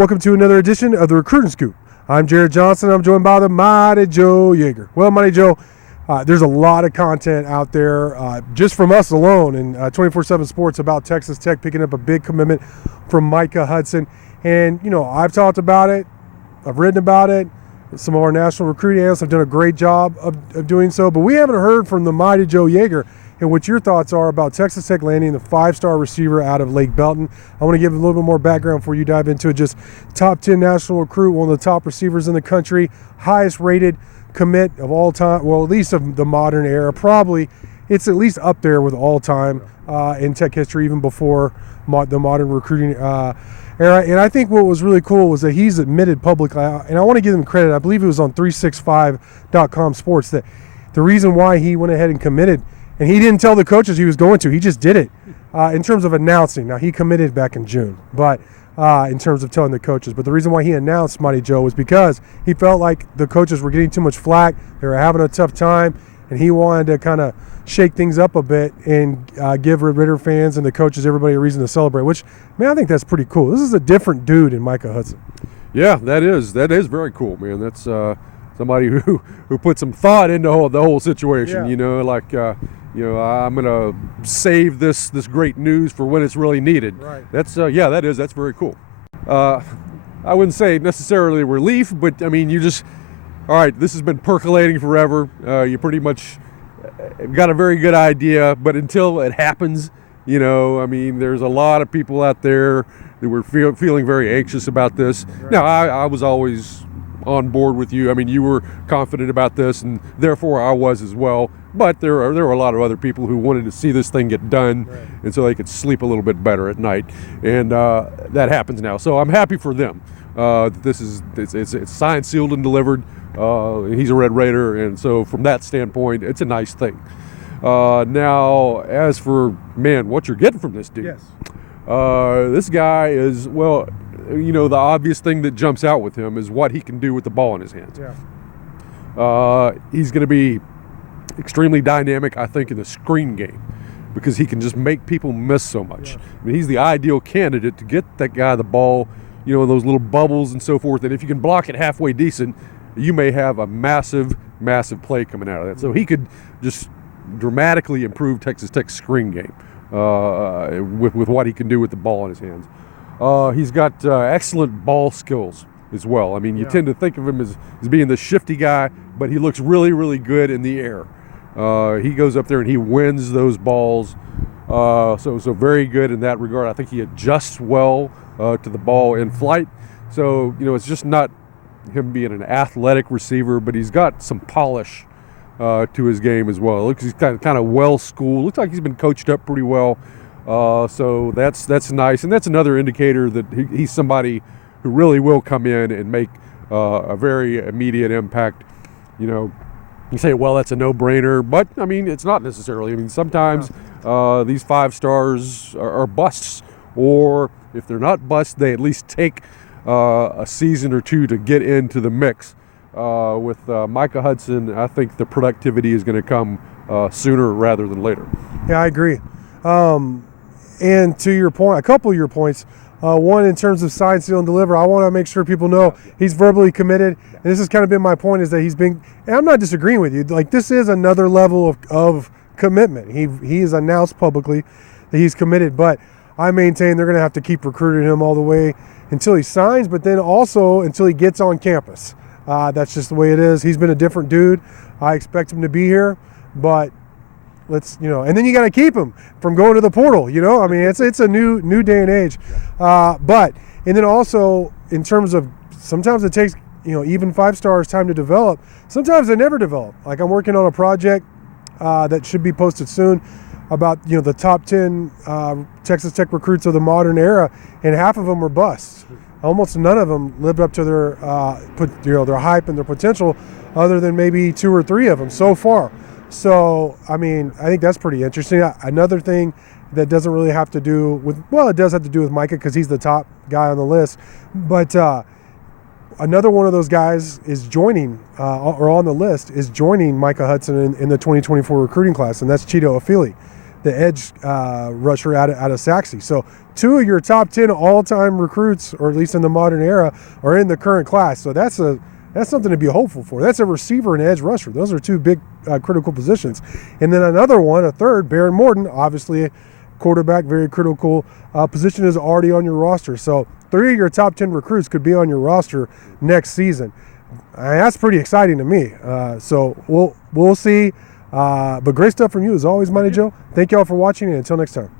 Welcome to another edition of the Recruiting Scoop. I'm Jared Johnson. I'm joined by the Mighty Joe Yeager. Well, Mighty Joe, there's a lot of content out there just from us alone in 24/7 Sports about Texas Tech picking up a big commitment from Micah Hudson. And, you know, I've talked about it. I've written about it. Some of our national recruiting analysts have done a great job of doing so. But we haven't heard from the Mighty Joe Yeager and what your thoughts are about Texas Tech landing the five-star receiver out of Lake Belton. I want to give a little bit more background before you dive into it. Just top 10 national recruit, one of the top receivers in the country, highest rated commit of all time, well, at least of the modern era. Probably it's at least up there with all time in Tech history, even before the modern recruiting era. And I think what was really cool was that he's admitted publicly, and I want to give him credit. I believe it was on 365.com Sports that the reason why he went ahead and committed, and he didn't tell the coaches he was going to. He just did it in terms of announcing. Now, he committed back in June, but in terms of telling the coaches. But the reason why he announced Mighty Joe was because he felt like the coaches were getting too much flack. They were having a tough time, and he wanted to kind of shake things up a bit and give Ritter fans and the coaches, everybody, a reason to celebrate, which, man, I think that's pretty cool. This is a different dude in Micah Hudson. Yeah, that is very cool, man. That's somebody who put some thought into the whole situation. Yeah. You know, like I'm gonna save this great news for when it's really needed. Right. That's that's very cool. I wouldn't say necessarily relief, but I mean, all right, this has been percolating forever. You pretty much got a very good idea, but until it happens, I mean, there's a lot of people out there that were feeling very anxious about this. Right. Now, I was always on board with you. I mean, you were confident about this, and therefore I was as well. But there were a lot of other people who wanted to see this thing get done, right, and so they could sleep a little bit better at night. And that happens now. So I'm happy for them. It's signed, sealed, and delivered. He's a Red Raider, and so from that standpoint, it's a nice thing. Now, as for, man, what you're getting from this dude. Yes. This guy is, well, the obvious thing that jumps out with him is what he can do with the ball in his hands. Yeah. He's going to be extremely dynamic, I think, in the screen game because he can just make people miss so much. Yeah. I mean, he's the ideal candidate to get that guy the ball, in those little bubbles and so forth. And if you can block it halfway decent, you may have a massive, massive play coming out of that. So he could just dramatically improve Texas Tech's screen game with what he can do with the ball in his hands. He's got excellent ball skills as well. I mean, you tend to think of him as being the shifty guy, but he looks really, really good in the air. He goes up there and he wins those balls. So very good in that regard. I think he adjusts well to the ball in flight. So, it's just not him being an athletic receiver, but he's got some polish to his game as well. Looks he's kind of well schooled. Looks like he's been coached up pretty well. So that's nice, and that's another indicator that he's somebody who really will come in and make a very immediate impact. You say, well, that's a no-brainer, but I mean, it's not necessarily. I mean, sometimes these five stars are busts, or if they're not busts, they at least take a season or two to get into the mix. With Micah Hudson, I think the productivity is going to come sooner rather than later. Yeah, I agree. And to your point, a couple of your points, one in terms of sign, seal, and deliver, I want to make sure people know he's verbally committed. And this has kind of been my point, is that he's been, and I'm not disagreeing with you, like this is another level of commitment. He has announced publicly that he's committed, but I maintain they're going to have to keep recruiting him all the way until he signs, but then also until he gets on campus. That's just the way it is. He's been a different dude. I expect him to be here, but and then you got to keep him from going to the portal. I mean, it's a new day and age. And then also in terms of sometimes it takes even five stars time to develop. Sometimes they never develop. Like I'm working on a project that should be posted soon about the top 10 Texas Tech recruits of the modern era, and half of them were busts. Almost none of them lived up to their their hype and their potential, other than maybe two or three of them so far. So, I mean, I think that's pretty interesting. Another thing that doesn't really have to do with, well, it does have to do with Micah because he's the top guy on the list. But another one of those guys is joining, or on the list, is joining Micah Hudson in the 2024 recruiting class, and that's Cheeto Afili, the edge rusher out of Saxe. So 2 of your top 10 all-time recruits, or at least in the modern era, are in the current class. So that's something to be hopeful for. That's a receiver and edge rusher. Those are 2 big critical positions. And then another one, a third, Baron Morton, obviously a quarterback, very critical position, is already on your roster. So 3 of your top 10 recruits could be on your roster next season. That's pretty exciting to me. So we'll see. But great stuff from you as always, Mighty Joe. Thank y'all for watching, and until next time.